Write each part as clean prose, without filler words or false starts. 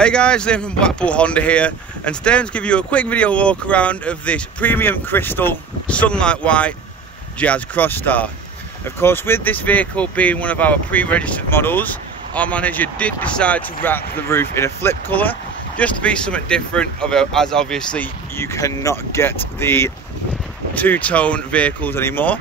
Hey guys, Lytham from Blackpool Honda here, and today I'm going to give you a quick video walk around of this premium crystal sunlight white Jazz Crosstar. Of course, with this vehicle being one of our pre-registered models, our manager did decide to wrap the roof in a flip colour, just to be something different, as obviously you cannot get the two-tone vehicles anymore.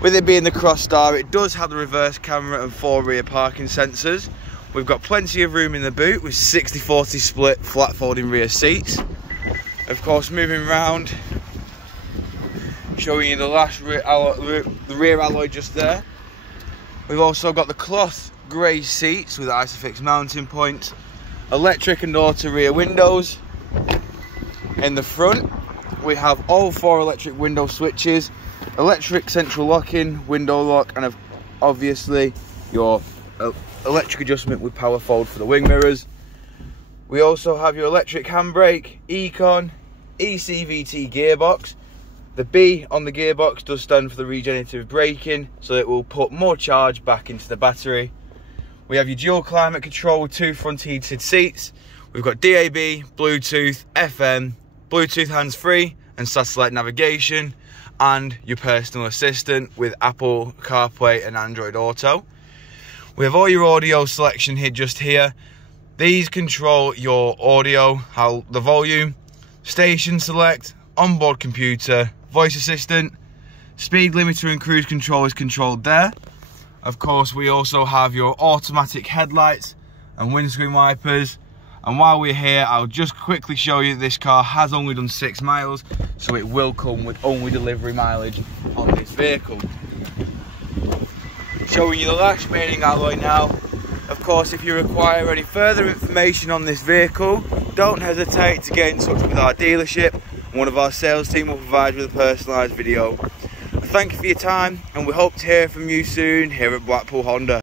With it being the Crosstar, it does have the reverse camera and 4 rear parking sensors. We've got plenty of room in the boot with 60-40 split flat folding rear seats. Of course, moving around, showing you the rear alloy just there. We've also got the cloth grey seats with Isofix mounting points, electric and auto rear windows. In the front, we have all 4 electric window switches, electric central locking, window lock, and obviously your electric adjustment with power fold for the wing mirrors. We also have your electric handbrake, econ, eCVT gearbox. The B on the gearbox does stand for the regenerative braking, so it will put more charge back into the battery. We have your dual climate control with 2 front heated seats. We've got DAB, Bluetooth, FM, Bluetooth hands-free and satellite navigation, and your personal assistant with Apple CarPlay and Android Auto. We have all your audio selection here, just here. These control your audio, the volume, station select, onboard computer, voice assistant, speed limiter and cruise control is controlled there. Of course, we also have your automatic headlights and windscreen wipers. And while we're here, I'll just quickly show you this car has only done 6 miles, so it will come with only delivery mileage on this vehicle. Showing you the lash mating alloy now. Of course, if you require any further information on this vehicle, don't hesitate to get in touch with our dealership, and one of our sales team will provide you with a personalised video. Thank you for your time, and we hope to hear from you soon here at Blackpool Honda.